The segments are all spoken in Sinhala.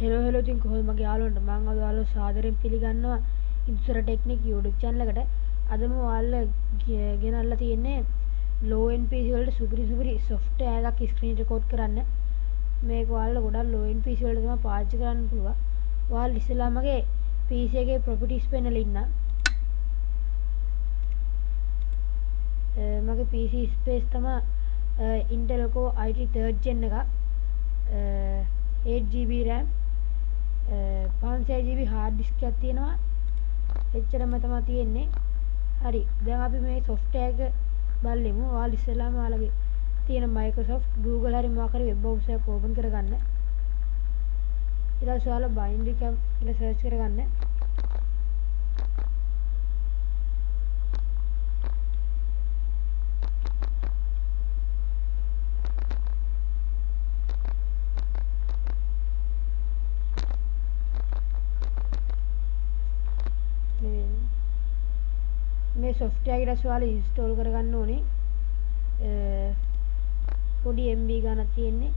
හෙලෝ ඉතින් කොහොමද මගේ යාළුවන්ට මම අද ඔයාලව සාදරයෙන් පිළිගන්නවා ඉන්සර ටෙක්නික් YouTube channel එකට. අදම ඔයාලා ගෙනල්ලා තියෙන්නේ low end PC වලට සුපිරි software එකක් screen record කරන්න. මේක ඔයාලා ගොඩක් low end PC වලට තමයි පාවිච්චි කරන්න පුළුවන්. ඔයාලා ඉස්සෙල්ලා මගේ PC එකේ properties පෙන්නලා ඉන්න. මගේ PC space තමයි Intel Core i3 3rd gen එක. 8GB RAM 500GB hard disk එකක් තියෙනවා. එච්චරම තමයි තියෙන්නේ. හරි. දැන් අපි මේ software එක බලමු. ඔයාලා ඉස්සෙල්ලාම ඔයාලගේ තියෙන Microsoft Google හරි මොකක් හරි web browser එකක් open කරගන්න. ඊට පස්සේ ඔයාලා Bindicam කියලා search කරගන්න. මේ software එක ඔයාලා install කරගන්න ඕනේ. පොඩි MB ගණක් තියෙන්නේ.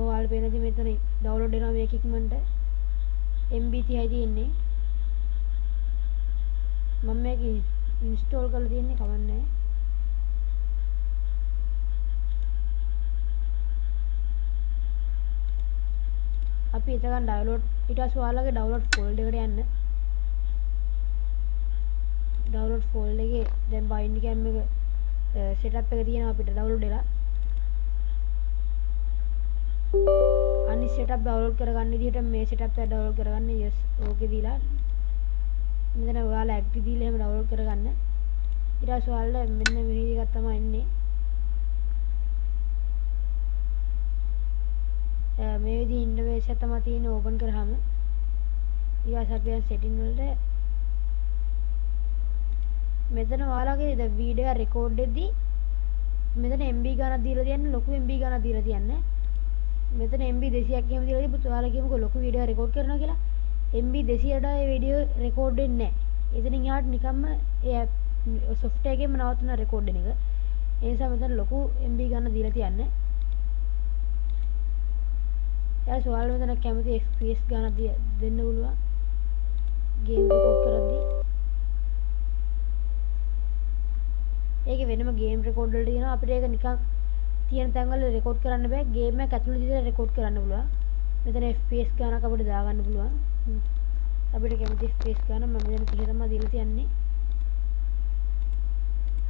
ඔයාලා පේනදි මෙතන download වෙනවා මේක ඉක්මනට. MB 30යි තියෙන්නේ. මම මේක install කරලා තියෙන්නේ කවන්නේ. අපි එතකන් download ඊට පස්සේ ඔයාලගේ download folder එකට යන්න. download folder එකේ දැන් Bindicam එක setup එක තියෙනවා අපිට download වෙලා. අනිත් setup download කරගන්න විදිහට මේ setup එක download කරගන්න yes ඕකේ දීලා මෙතන ඔයාලා active දීලා එහෙම download කරගන්න. ඊට පස්සේ ඔයාලා මෙන්න මේ විදිහක් තමයි එන්නේ. මේ විදිහේ ඉන්ටර්ෆේස් එක තමයි තියෙන්නේ ඕපන් කරාම. ඊට අපි යන සෙටින් වලට මෙතන ඔයාලගේ දැන් වීඩියෝ එක රෙකෝඩ් වෙද්දී මෙතන MB ගණන් දීලා තියන්නේ ලොකු MB ගණන් දීලා තියන්නේ. මෙතන MB 200ක් එහෙම දීලා තිබ්බොත් ඔයාලා කියමුකෝ ලොකු වීඩියෝ රෙකෝඩ් කරනවා කියලා. MB 200ට ඒ වීඩියෝ රෙකෝඩ් වෙන්නේ නැහැ. එතනින් එහාට නිකම්ම ඒ software එකේම නවතුන රෙකෝඩ් වෙන එක. ඒ නිසා මෙතන ලොකු MB ගණන් දීලා තියන්නේ. ඊට ඔයාලා මෙතන කැමති FPS ගණන් දෙන්න පුළුවන්. ගේම් රෙකෝඩ් කරද්දී. ඒකේ වෙනම ගේම් රෙකෝඩ් වල තියෙනවා. අපිට ඒක නිකන් තියෙන තැන් වල රෙකෝඩ් කරන්න බෑ. ගේම් එක ඇතුළේ විතර රෙකෝඩ් කරන්න පුළුවන්. මෙතන FPS ගණනක් අපිට දාගන්න පුළුවන්. අපිට කැමති FPS ගණන මම මෙතන 30 තමයි දීලා තියන්නේ.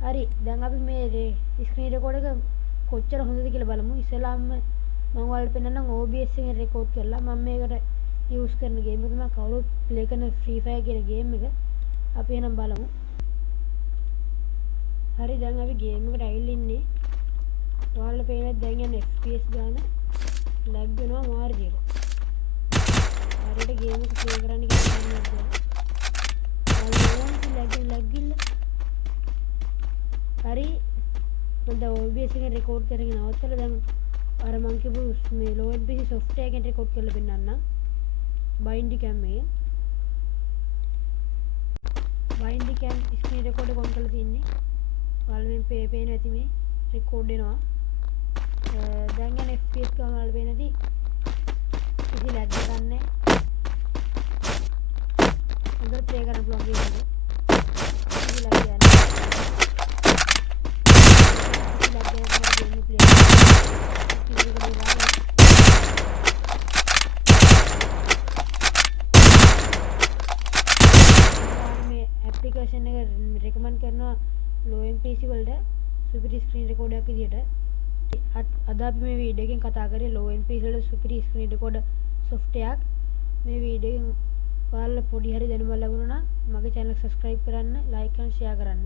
හරි. දැන් අපි මේ ස්ක්‍රීන් රෙකෝඩ් එක කොච්චර හොඳද කියලා බලමු. ඉස්සෙල්ලාම මම ඔයාලට පෙන්නන්නම් OBS එකෙන් රෙකෝඩ් කරලා මම මේකට යූස් කරන ගේම් එක තමයි කවුරුත් ප්ලේ කරන Free Fire කියන ගේම් එක. අපි එහෙනම් බලමු. හරි දැන් අපි ගේම් එකට ඇවිල්ලා ඉන්නේ. ඔයාලට පේන්නේ දැන් යන FPS ගාන ලැග් වෙනවා මාරු විදියට. හරියට ගේම් එක ප්ලේ කරන්න කියලා මම හිතුවා. ලැග් හරි මම OBS එකෙන් රෙකෝඩ් කරගෙන අවතල දැන් අර මං කියපු මේ low end PC software එකෙන් රෙකෝඩ් කරලා පෙන්නන්නම්. Bindicam එකේ Bindicam screen record එක on කරලා තියෙන්නේ. ඔයාලා මේ පේන ඇති මේ රෙකෝඩ් වෙනවා. දැන් යන FPS ගාන වල වෙනදී කිසි ලැග් එකක් නැහැ. හොඳට ප්ලේ කරන්න පුළුවන් ගේම් එක. කිසි ලැග් එකක් නැහැ. කිසි ලැග් එකක් නැහැ ගේම් එක ප්ලේ කරන්න. මේ ඇප්ලිකේෂන් එක රෙකමන්ඩ් කරනවා low end PC වලට සුපිරි ස්ක්‍රීන් රෙකෝඩර් එකක් විදියට. අද අපි මේ වීඩියෝ එකෙන් කතා කරේ low end PC වල සුපිරි ස්ක්‍රීන් රෙකෝඩර් software එකක්. මේ වීඩියෝ එකෙන් ඔයාලා පොඩි හරි දැනුමක් ලැබුණා නම් මගේ channel එක subscribe කරන්න, like and share කරන්න.